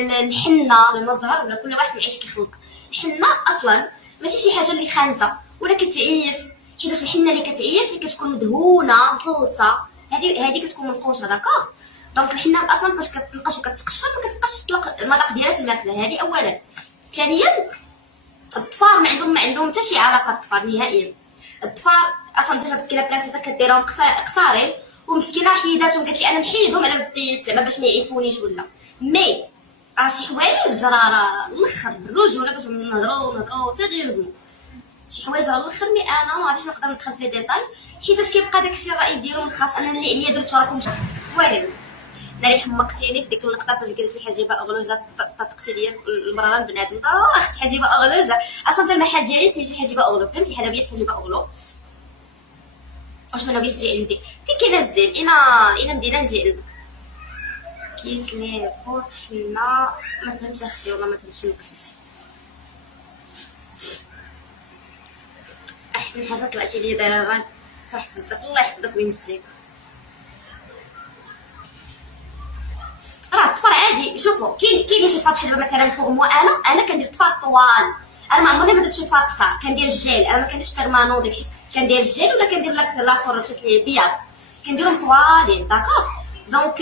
الحنه ولا المزهر ولا كل واحد يعيش كيخلق. الحنه اصلا ماشي شي حاجه اللي خانزه ولا كتعيف، حيت الحنه اللي كتعيف اللي كتكون مدهونه مطلصه، هذه كتكون منقوشه داكوغ. دونك الحنه اصلا فاش كتنقش وكتقشر ما كتبقاش تطلق المذاق ديالها في الماكله، هذه اولا. ثانيا الضفار ما عندهم حتى شي علاقه الضفار نهائيا. الضفار اصلا ديجا مسكينه برانسيسه كديرهم قصارين ومسكينه حيداتهم، قالت لي انا نحيدهم على ودي زعما باش ما يعيفونيش ولا مي شي حوايج راه الاخر بالرجوله باش نهضروا سيريوزمون. شي حوايج راه الاخر مي انا ما غاديش نقدر ندخل في لي ديتاي حيت كيبقى داكشي الراي ديالهم الخاص. انا اللي عليا درتو راكم والو. ناري حمقتيني في ديك اللقطه فاش قلتي حجيبه اغلوجه طقتي ليا المراره البنادم. اخت حجيبه اغلوجه اصلا المحل ديالي سميتو حجيبه اغلو، فهمتي حلويات حجيبه اغلو. واش ما ناويش تجي عندي فين كاين الزين؟ انا مدينه نجي عندك. كيس لي فوت حنا ما فهمتش اختي والله ما فهمتش شنو كتبتي. احسن حاجه طلعتي لي دايره فرحت بزاف الله يحفظك وينجيك. راه الطفر عادي. شوفوا كاين شي طفر بحال مثلا بوغ موا انا كندير طفر طوال. انا ما عمرني ما درت شي طفر قصار، كندير الجيل. انا ما كنديرش بيرمانون داكشي، كندير الجيل ولا كندير لك الاخر مشات لي بياض كنديرهم طوالين داكوغ. دونك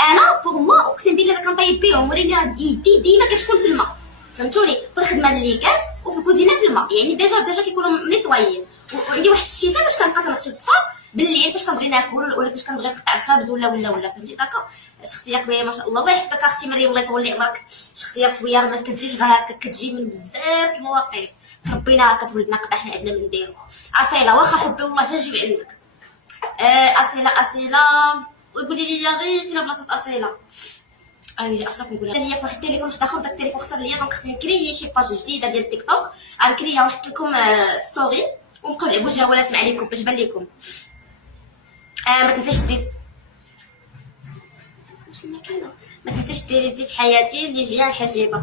انا بوغ موا اقسم بالله كنطيب بيهم وريني راه يدي ديما كتكون في الماء، فهمتوني؟ في الخدمه اللي كات وفي الكوزينه في الماء، يعني ديجا كيكونوا منيطوايين. وعندي واحد الشيته باش كنبقى تنغسل الطفل بالليل فاش كنبغي ناكل ولا فاش كنبغي نقطع الخبز ولا فهمتي داكا. شخصيه قويه ما شاء الله. الله يحفظك اختي مريم الله يطول لي عمرك. شخصيه قويه ما كتجيش غير هكا، كتجي من بزاف المواقف تربينا هكا تولدنا قدا حنا عندنا من نديرو. اصيله واخا حبي والله تنجيب عندك. اصيله وقولي لي غير فين بلاصه اصيله. يجي اشرف نقول لها في واحد التليفون واحد اخر، داك التليفون خسر ليا دونك خصني نكري شي باج جديده ديال التيك توك. غنكريها ونحط لكم ستوري ونبقاو نلعبوا جولات مع ليكم باش بان لكم. ما تنساش دير ما تنساش ديري زي في حياتي اللي جايه الحجيبه.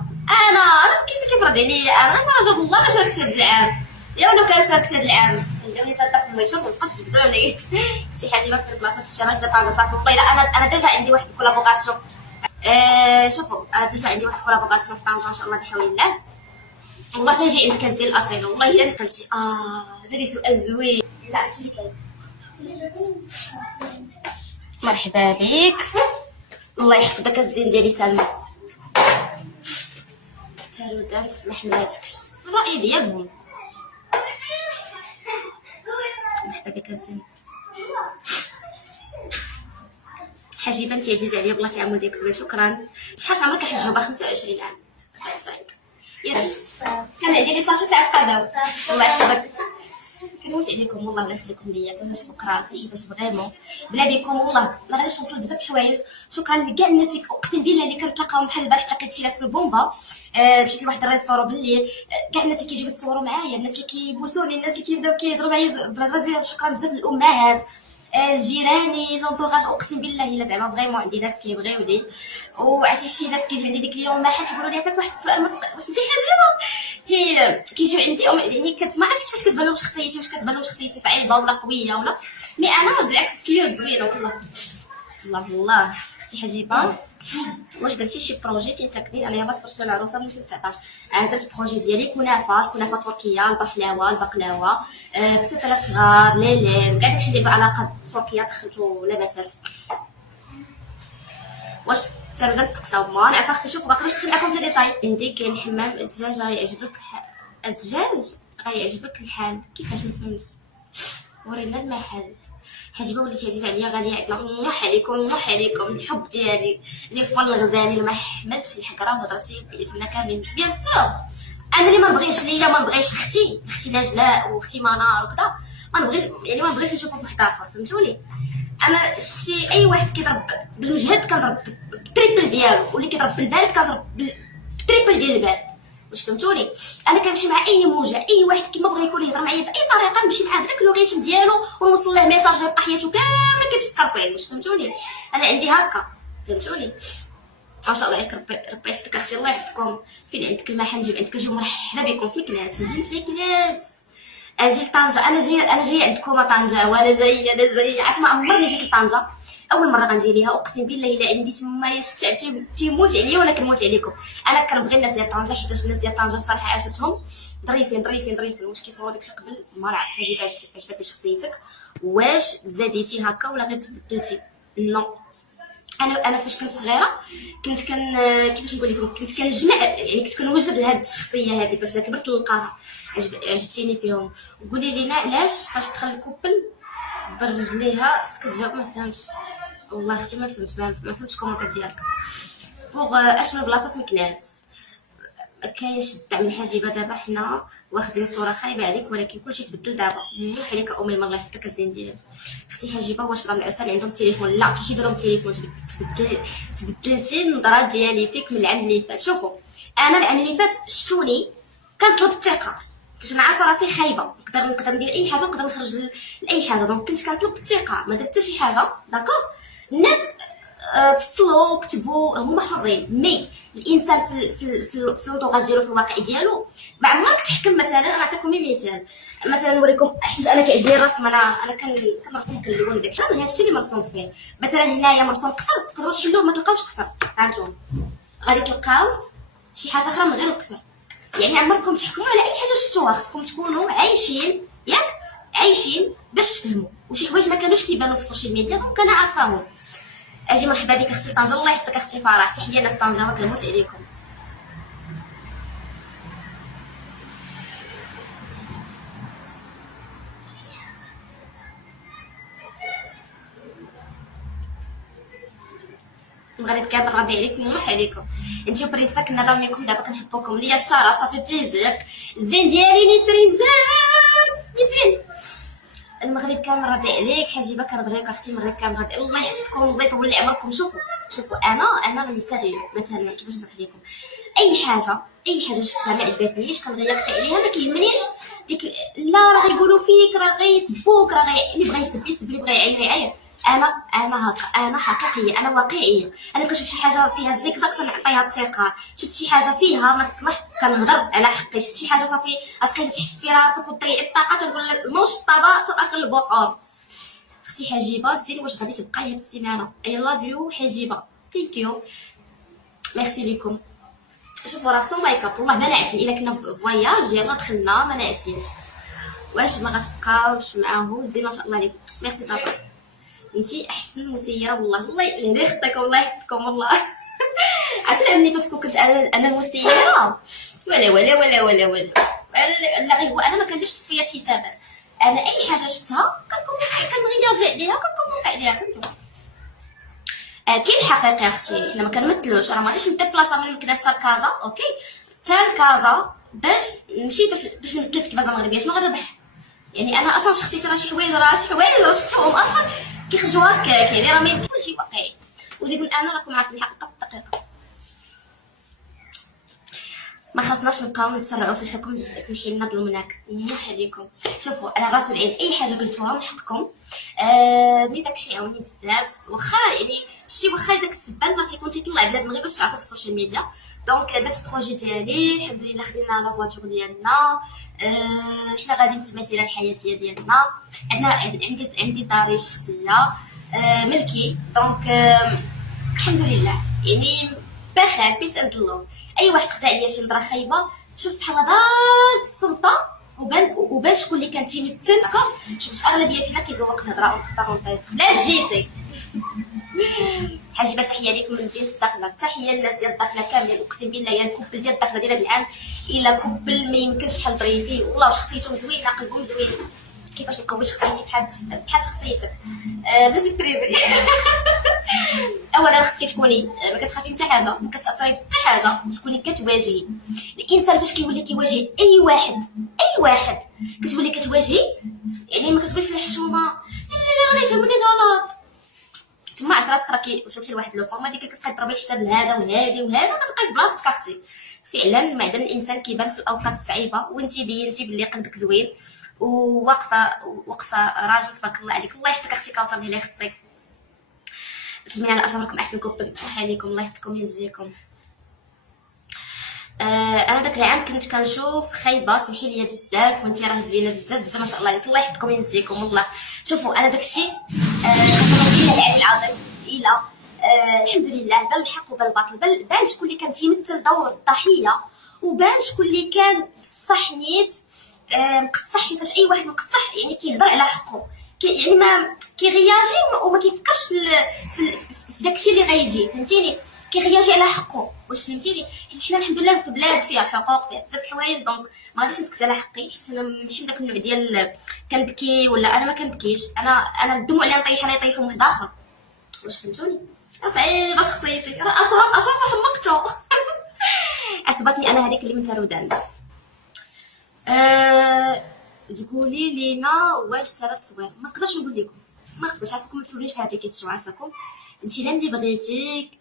انا ما كاينش كيفرض عليا. انا رجل الله ما شاركتش هاد العام يا ولو كان شاركت هاد العام ندير صدق ما يشوف ما تبقاش تجبدوني. سي حجيبه في البلاصه في الشمال ديال طنجه صافي. والله انا ديجا عندي واحد الكولابوراسيون. شوفوا ديجا عندي واحد الكولابوراسيون في طنجه ان شاء الله بحول الله. والله تنجي عندك ديال الاصيل والله الا قلتي هذا لي سؤال زوين. لا هادشي اللي كاين. مرحبا بك الله يحفظك الزين ديالي سلمى. تالودات ما حملاتكش الراي ديالهم. مرحبا بك الزين حجيبه انت عزيزه عليا بالله التعامل ديالك زوين شكرا. شحال عمرك حجوبه؟ 25 عام. كان عندي لي ساشي تاع قداو الله يحفظك. كنموت عليكم والله الله يخليكم ليا تنشفق راسي تنشفق غيرمو بلا بكم والله ما غاديش نوصل بزاف الحوايج. شكرا لكاع الناس اللي اقسم بالله اللي كنتلاقاو بحال البارح تلاقيت شي ناس في البومبا. مشيت لواحد الريستورون بالليل كاع الناس اللي كيجيو يتصوروا معايا، الناس اللي كيبوسوني، الناس اللي كيبداو كيهضروا معايا بالهضره زوينه. شكرا بزاف للامهات الجيراني لونطوغاج اقسم بالله الا زعما فريمون عندي ناس كيبغيوني. وعرفتي شي ناس كيجيو عندي ديك اليوم ما حد يقولوا لي فيك واحد السؤال واش انت حاجه كيجيو عندي يعني ما عرفتش كيفاش كتبان لهم شخصيتي، واش كتبان لهم شخصيتي صعيبه ولا قويه ولا مي انا بالعكس كيوت زوينه والله. الله اختي حجيبه واش درتي شي بروجي فين ساكنين؟ انا يلاه تفرجت على العروسه من 2019. درت بروجي ديالي كنافه تركيه البحلاوه البقلاوه بسيطلات صغار ليلين كاع داكشي اللي بعلاقه بتركيا دخلتو لاباسات. واش تبدا تقصاو ما نعرف اختي. شوفوا باقي ندخل معكم في ديتاي. عندي كاين حمام الدجاج غيعجبك الدجاج غيعجبك الحال كيفاش ما فهمتش. ورينا المحل حجيبه وليتي عزيزه عليا غاليه عندنا موح عليكم الحب ديالي لي فون الغزالي ما حملتش الحكره وهضرتي باسمنا كاملين بيان سور. انا اللي ما نبغيش ليا ما نبغيش اختي نجلاء واختي منار وكذا ما نبغيش يعني ما نبغيش نشوفها في واحد اخر فهمتوني. انا شي اي واحد كيضرب بالمجهد كنضرب بالتريبل ديالو واللي كيضرب بالبارد كنضرب بالتريبل ديال البارد واش فهمتوني. انا كنمشي مع اي موجه اي واحد كيما بغى يكون يهضر معايا باي طريقه نمشي معاه بداك لوغيتم ديالو ونوصل له ميساج غيبقى حياته كامله كتفكر فيه واش فهمتوني. انا عندي هكا فهمتوني. ما شاء الله ياك ربي يحفظك اختي الله يحفظكم. فين عندك المحل نجيب عندك. جيو مرحبا بكم في مكناس مدينه مكناس. اجي لطنجه، انا جايه عندكم طنجه، وانا جايه عرفت ما عمرني جيت لطنجه. اول مره غنجي ليها، اقسم بالله الا عندي تما يا الشعب تيموت عليا وانا كنموت عليكم. انا كنبغي الناس ديال طنجه حيت الناس ديال طنجه الصراحه عاشتهم ظريفين ظريفين ظريفين. واش كيصوروا داكشي قبل ما راه حاجه عجبتني شخصيتك، واش زاديتي هكا ولا غير تبدلتي؟ نو. انا فاش كنت صغيره كنت كيفاش نقول لكم، كنت كنجمع يعني كنت كنوجد لهاد الشخصيه هذه باش كبرت نلقاها عجبتيني فيهم. قولي لينا علاش فاش دخل الكوبل برجليها سكت جاوب؟ ما فهمتش والله اختي، ما فهمتش الكومونتير ديالك. بوغ اش من بلاصه في مكناس ما كاينش الدعم الحاجبه. دابا حنا واخدين صوره خايبه عليك، ولكن كلشي تبدل دابا. عليك اميمه الله يحفظك الزين ديالك. اختي حاجبه واش راه العسل عندهم تليفون؟ لا كيحيدوا لهم التليفون. تبدلتي النظره ديالي فيك من العام اللي فات. شوفوا انا العام اللي فات شفتوني كنطلب الثقه، كنت عارفه راسي خايبه، نقدر ندير اي حاجه، نقدر نخرج لاي حاجه. دونك كنت كنطلب الثقه، ما درت حتى شي حاجه. داكوغ الناس فصلوا كتبوا هما حرين، مي الانسان في اللغه ديالو في الواقع ديالو ما عمرك تحكم. مثلا انا نعطيكم مثال، مثلا نوريكم حيت انا كيعجبني الرسم. انا كنرسم كنلون داكشي، هذا الشيء اللي مرسوم فيه. مثلا هنايا مرسوم قصر، تقدروا تحلوه ما تلقاوش قصر، فهمتوا؟ غادي تلقاو شي حاجه اخرى من غير القصر. يعني عمركم تحكموا على اي حاجه شفتوها، خصكم تكونوا عايشين ياك عايشين باش تفهموا. وشي حوايج ما كانوش كيبانوا في السوشيال ميديا دونك انا عارفاهم. اجي مرحبا بك اختي طنجه، الله يحفظك اختي فرح، تحيه ناس طنجه وكنموت عليكم. المغرب كامل راضي عليكم وملح عليكم. انتي وبريسا كنا ضامنينكم، دابا كنحبوكم. ليا الشرف، صافي بليزير. الزين ديالي نسرين جات، نسرين المغرب كامل راضي عليك. حجيبه كنبغيك اختي، المغرب كامل راضي. الله يحفظكم والله يطول لي عمركم. شوفوا انا راني سيريو. مثلا كيفاش نشرح لكم، اي حاجه شفتها ما عجبتنيش كنغيرت عليها، ما كيهمنيش ديك لا راه غيقولوا فيك، راه غيسبوك، راه اللي بغى يسب يسب، اللي بغى يعاير يعاير. انا هكا، انا حقيقيه، انا واقعيه. انا كنشوف شي حاجه فيها زيكزاك كنعطيها الثقه، شفت شي حاجه فيها ما تصلح كنهضر على حقي، شفت شي حاجه صافي اسقي تحفي راسك وتضيعي الطاقه تنقول نوش الطبق تاخر البحور. اختي حجيبه الزين، واش غادي تبقاي هاد السيمانه؟ اي لاف يو حجيبه، ثانك يو، ميرسي ليكم. شوفوا راه سو ميك اب والله ما ناعسين. الا كنا في فواياج يلا دخلنا ما ناعسينش. واش ما غتبقاوش معاهم؟ زين ما شاء الله عليكم، ميرسي صافي. انتي احسن مسيره والله، الله يهدي خطاكم، الله يحفظكم والله. عرفتي العام اللي فات كنت انا المسيره ولا ولا ولا ولا ولا لا غير هو انا ما كنديرش تصفيات حسابات. انا اي حاجه شفتها كنغير عليها كنكومونطي عليها، فهمتوا؟ كاين حقيقي اختي، حنا ما كنمثلوش. راه ما غاديش ندير بلاصه من مكناس لكازا اوكي حتى لكازا باش نمشي باش نمثل في كازا مغربيه. شنو غنربح؟ يعني انا اصلا شخصيتي راه شي حوايج راه شفتهم اصلا كيخرجوا هكاك، يعني راه ما يمكنش شي واقعي. وزيد انا راكم عارفين الحقيقه بالدقيقه، ما خاصناش نبقاو نتسرعوا في الحكم. سمحي لنا ظلمناك، نمح عليكم. شوفوا انا راس العين اي حاجه قلتوها من حقكم. مي داكشي عاوني بزاف، واخا يعني شتي واخا داك السبان راه تيكون تيطلع بلاد المغرب باش تعرفوا في السوشيال ميديا. دونك درت بروجي ديالي الحمد لله، خدينا لا فواتور ديالنا. حنا غاديين في المسيره الحياتيه ديالنا. عندي داري شخصيه ملكي. دونك الحمد لله يعني بخير، بيس اند لوف. اي واحد خدا عليا شي نظره خايبه، شوف سبحان الله دارت السلطه وبان شكون اللي كان تيمثل هكا، حيت الاغلبيه فينا كيزوق الهضره ونخطر لا جيتي. حاجبه تحيه ليك من ديس الداخله، تحيه للناس ديال الداخله كاملين. اقسم بالله يا الكوبل ديال الداخله ديال هذا العام الا كوبل ما يمكنش شحال ظريفين والله، وشخصيتهم زوينه قلبهم زوين. كيفاش نقوي شخصيتي بحال شخصيتك بزاف تريبي. اولا خصك تكوني ما كتخافي من حتى حاجه، ما كتاثري بحتى حاجه، تكوني كتواجهي. الانسان فاش كيولي كيواجه اي واحد كتولي كتواجهي، يعني ما كتقولش الحشومه لا غيفهموني غلط. تما عرف راسك راكي وصلتي لواحد لو فورما ديك كتبقاي تضربي الحساب لهذا وهذه وهذا، ما تبقاي في بلاصتك اختي. فعلا معدن الانسان كيبان في الاوقات الصعيبه، وانتي بينتي باللي قلبك زوين وواقفه راجل تبارك الله عليك. الله يحفظك اختي كوثر اللي خطي. سلمي على اشهركم احسن كوبل، صحه عليكم، الله يحفظكم ويجزيكم. انا داك العام كنت كنشوف خايبه، سمحي لي بزاف، وانت راه زوينه بزاف بزاف ما شاء الله عليك، الله يحفظكم وينجيكم والله. شوفوا انا داكشي قسما بالله العلي العظيم الا الحمد لله بان الحق وبان الباطل، بان شكون اللي كان تيمثل دور الضحيه، وبان شكون اللي كان بصح نيت مقصح، حيت اي واحد مقصح يعني كيهضر على حقه، يعني ما كيغياجي وما كيفكرش في داكشي اللي غيجي، فهمتيني، كيغياجي على حقه، واش فهمتيني، حيت حنا الحمد لله في بلاد فيها الحقوق، فيها بزاف الحوايج، دونك ما غاديش نسكت على حقي، حيت انا ماشي من داك النوع ديال كنبكي ولا انا ما كنبكيش، انا الدموع اللي نطيح انا يطيحهم واحد اخر، واش فهمتوني. صعيبه شخصيتي، راه اشرف حمقته. عصبتني انا هذيك اللي من تارودانس. تقولي لينا واش صارت صغير، ما نقدرش نقول لكم، ما نقدرش، عافاكم ما تسوليش بحال هاد الكيسيون، عافاكم انت لا اللي بغيتي،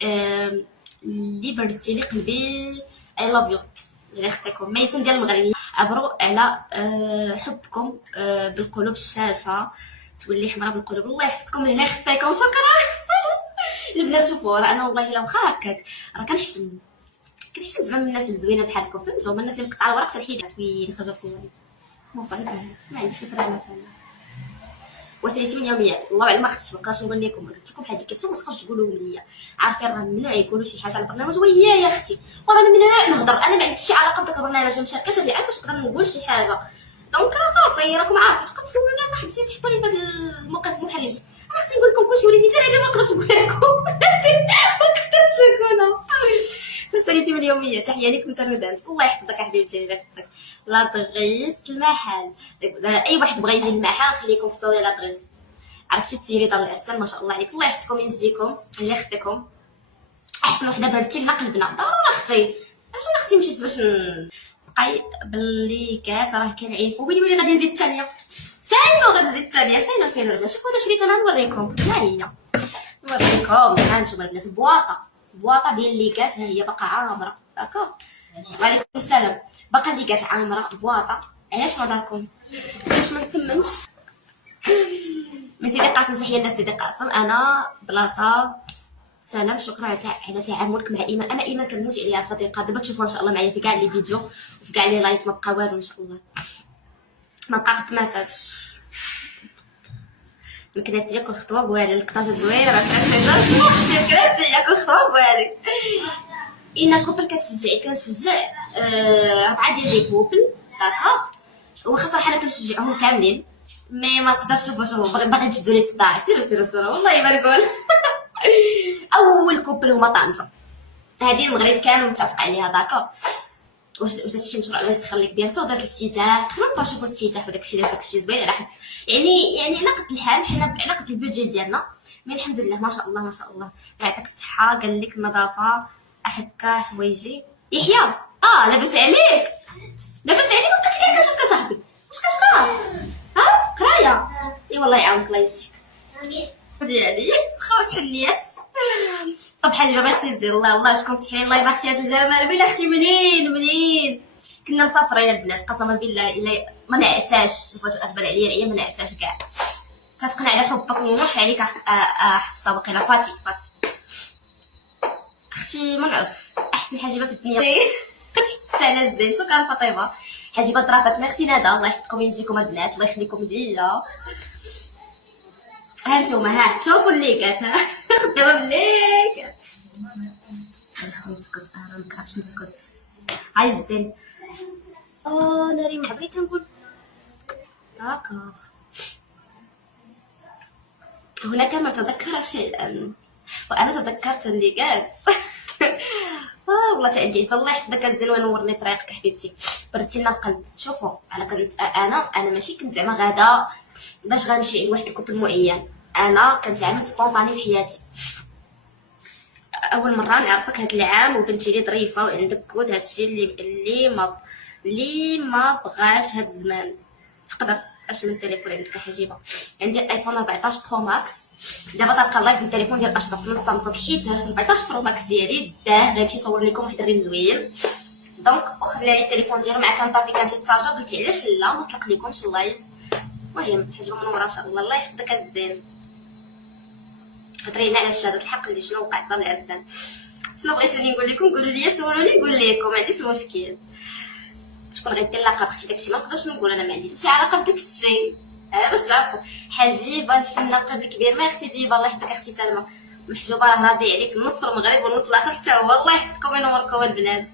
اللي بردتي لي قلبي، اي لاف يو اللي خطيكم ميسون ديال المغربيه، عبروا على حبكم بالقلوب الشاشه تولي حمراء بالقلوب، الله يحفظكم اللي خطيكم، شكرا. البنات شوفوا، راه انا والله الا واخا هكاك راه كنحشم زعما من الناس الزوينه بحالكم، فهمتوا، من الناس اللي مقطعه الورق تنحيد وين خرجت الوالد، ما صعيبات ما عنديش فكره انا تاعنا. وسيلتي من يوميات، والله اعلم ما خفتش، ما نقدرش نقول لكم، قلت لكم هذيك الكيسيون ما تبقاوش تقولوهم ليا، عارفين راه ممنوع يقولوا شي حاجه على البرنامج، ويا يا اختي والله ممنوع نهضر، انا ما عنديش شي علاقه بداك البرنامج، ما مشاركاش هاد العام باش نقدر نقول شي حاجه، دونك صافي راكم عارفين، تبقاو تسولونا صاحبتي تحطوا لي في هذا الموقف المحرج، انا خصني نقول لكم كلشي، ولكن حتى انا ما نقدرش نقول لكم. ما كنتش شكونه. رسالتي من اليوميه، تحيه ليك من تارودانس، الله يحفظك يا حبيبتي، الله يحفظك. لا تغيس المحل، اي واحد بغى يجي للمحل خليكم في ستوري لا تغيس، عرفتي تسيري دار العرسان ما شاء الله عليك، الله يحفظكم ويجزيكم اللي خدكم، احسن وحده بردتي لنا قلبنا، ضروري اختي، عشان اختي مشيت باش نبقى باللي كات راه كنعيفو، ويلي غادي نزيد الثانيه، ساينو غادي نزيد الثانيه، ساينو البنات، شوفوا انا شريت، انا نوريكم، ها هي نوريكم، ها نتوما البنات، بواطه ديال الليكات، ها هي باقا عامره، داكوغ، وعليكم السلام، باقا الليكات عامره بواطه، علاش ما داركم باش ما نسممش. من سيدي قاسم، تحيه لنا سيدي قاسم، انا بلاصه سلام، شكرا على تعاملك مع ايمان، انا ايمان كنموت عليها صديقه، دابا تشوفوا ان شاء الله معايا في كاع لي فيديو وفي كاع لي لايف، ما بقى والو ان شاء الله، ما بقى قد ما فاتش، الكناسيه كل خطوه بوالي، القطاجه زوينه، ما كنتش شنو اختي الكناسيه كل خطوه بوالي. انا كوبل كنشجع 4 ديال لي كوبل، داكوغ، وخا صراحه انا كنشجعهم كاملين، مي ما نقدرش باش باغي تجبدوا لي الصداع، سيروا والله ما نقول. اول كوبل هما طنجه، هذه المغرب كامل متفق عليها، داكوغ، واش درتي شي مشروع الله يسخر لك بيان سور، دارت الافتتاح، دخلوا نشوفوا الافتتاح وداكشي، داكشي زوين على حد، يعني على قد الحال مشينا على قد البودجي ديالنا، مي الحمد لله ما شاء الله ما شاء الله، يعطيك الصحه، قال لك النظافه هكا حوايجي. يحيى لاباس عليك، لاباس عليك، مابقيتش كنشوفك اصاحبي، واش كتقرا؟ ها قرايه؟ اي والله يعاونك الله يشفيك ديالي، خوت حنيات. طب حاجه ميرسي دير الله شكون فتح لي اللايف اختي، هذا الجمال بلا اختي، منين كنا مسافرين البنات، قسما بالله الا ما نعساش، الفواتو اتبان عليا العيا، ما نعساش كاع، اتفقنا على حبك ونروح عليك حفصه، وقيله فاتي اختي، ما نعرف احسن حاجه في الدنيا. تحس على الزين، شكرا فاطمه، حاجبه ضرافات، ميرسي ندى، الله يحفظكم ويجيكم البنات، الله يخليكم ليا. ها نتوما شوفوا الليكات، خدامه بالليك، خليني نسكت، انا ما كنعرفش نسكت، هاي الزين، ناري ما بغيت نقول، داكوغ، هناك من تذكر شيئا وانا تذكرت الليكات. والله تعدي، الله يحفظك الزين وينور لي طريقك حبيبتي، بردتي لنا القلب. شوفوا انا كنت انا ماشي كنت زعما غادا باش غنمشي لواحد الكوبل معين، انا كنت عامل سبونطاني في حياتي، اول مره نعرفك هاد العام، وبنتي لي ظريفه وعندك كود، هادشي اللي ما بغاش هاد الزمان، تقدر اش من تليفون عندك حجيبه، عندي ايفون 14 برو ماكس، دابا تلقى اللايف من التليفون ديال اشرف من سامسونج، حيت هاش 14 برو ماكس ديالي غنمشي نصور لكم واحد الريل زوين، دونك وخلى لي التليفون ديالو مع كان تيتشارجا، قلت علاش لا ما نطلق لكمش اللايف، المهم حجيبه من ورا ان شاء الله، الله يحفظك الزين. هضري لنا على شهاده الحق اللي شنو وقع في دار العرسان، شنو بغيتوني نقول لكم؟ قولوا لي، سولوني نقول لكم، ما عنديش مشكل. شكون غيدير لاقه اختي داكشي ما نقدرش نقول، انا ما عنديش شي علاقه بداكشي. باش تعرفوا حجيبه الفنان قلب كبير، ميرسي ديبا، الله يحفظك اختي سلمى. محجوبه راه راضي عليك، النص في المغرب والنص الاخر حتى هو، الله يحفظكم وينوركم البنات.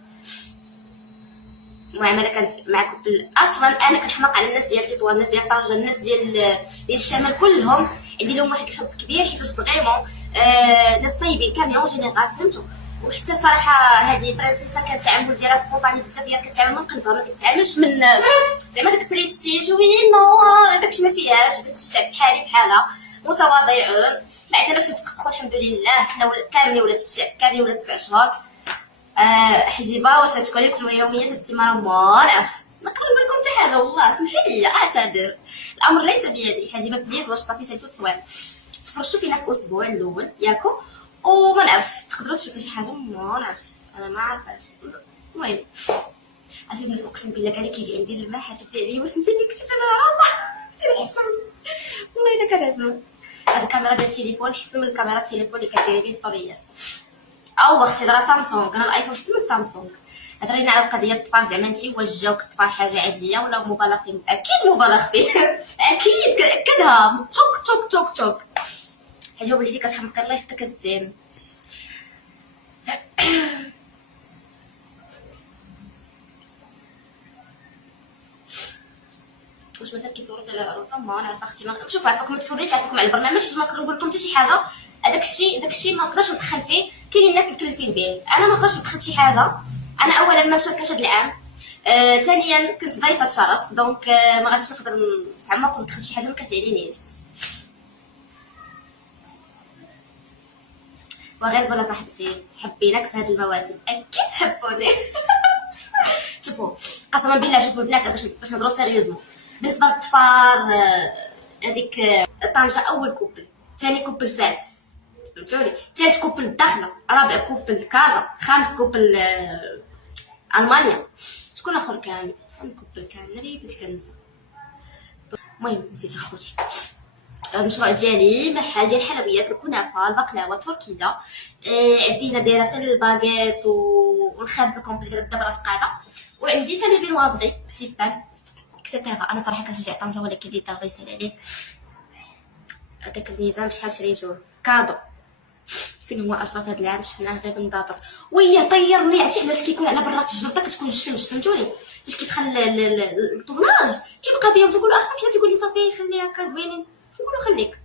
المهم انا كنت معكم اصلا انا كنحماق على الناس ديال تطوان، الناس ديال طنجه، الناس ديال الشمال كلهم، عندي لهم واحد الحب كبير حيت فريمون ناس طيبين كاملين اون جينيرال، فهمتوا. وحتى صراحه هذه برنسيسه كتعامل ديالها سبونطاني بزاف، هي كتعامل من قلبها، ما كتعاملش من زعما داك بريستيج وينو داكشي ما فيهاش. بنت الشعب بحالي بحالها، متواضعون، ما عندناش نتفقخوا الحمد لله، حنا كاملين ولاد الشعب، كاملين ولاد 9 شهور. حجيبه واش تكون لكم يوميات هاد السيمانه؟ ما نعرف، ما نقدر نقول لكم حتى حاجه والله، سمحوا لي اعتذر، الامر ليس بيدي. حجيبه بليز واش صافي سالتو تصوير، تفرجتوا فينا في الاسبوع الاول ياكو، وما نعرف تقدروا تشوفوا شي حاجه، ما نعرف انا ما عارفاش. المهم اش بنت، اقسم بالله كان كيجي عندي الماء تبدا عليا، واش انت اللي كتب انا راه انت الحسن والله الا كنعجبني. هاد الكاميرا ديال التليفون حسن من الكاميرا التليفون اللي كديري به ستوريات. او اختي راه سامسونج، انا الايفون حسن من سامسونج. هضرينا على القضيه الطفال، زعما انت واش جاوك الطفال حاجه عاديه ولا مبالغ فيه؟ اكيد مبالغ فيه اكيد كنأكدها، توك توك توك توك. حاجه وليتي كتحمقي، الله يحفظك الزين. واش مثلا كيصوروا على العروسه؟ ما نعرف اختي، ما شوف عافاك، ما تسوليش عافاكم على البرنامج حيت ما نقدر نقول لكم حتى شي حاجه. هذاك الشيء ما نقدرش ندخل فيه، كاينين الناس مكلفين به، انا ما نقدرش ندخل شي حاجه. انا اولا ما مشاركاش هذا العام، ثانيا كنت ضيفه شرف، دونك ما غاديش نقدر نتعمق وندخل شي حاجه ما كتعينيش. وغير ولا صاحبتي، حبيناك في هذه المواسم، اكيد تحبوني شوفوا قسما بالله، شوفوا البنات باش نهضروا سيريوزمون، بالنسبه للطفار هذيك طنجه اول كوبل، ثاني كوبل فاس، فهمتوني، ثالث كوبل داخله، رابع كوبل كازا، خامس كوبل المانيا، شكون اخر كان؟ شكون كوبل كان؟ ناري بديت كنسى. المهم نسيت اخوتي. المشروع ديالي محل ديال الحلويات، الكنافه، البقلاوه التركيه، عندي هنا دايره حتى الباغيت والخبز الكومبلي دابا راه تقاطع، وعندي حتى لي فينوازغي بتي بان اكسيتيرا. انا صراحه كنشجع طنجه، ولكن اللي الله يسهل عليك هذاك الميزان بشحال شريتوه كادو. فين هو اشرف هذا العام؟ شفناه غير بنضاطر وياه طيرني. عرفتي علاش كيكون على برا في الجرده كتكون الشمس، فهمتوني، فاش كيدخل الطوناج تيبقى بيهم، تقول اشرف حنا تيقول لي صافي خليها هكا زوينين، نقولو خليك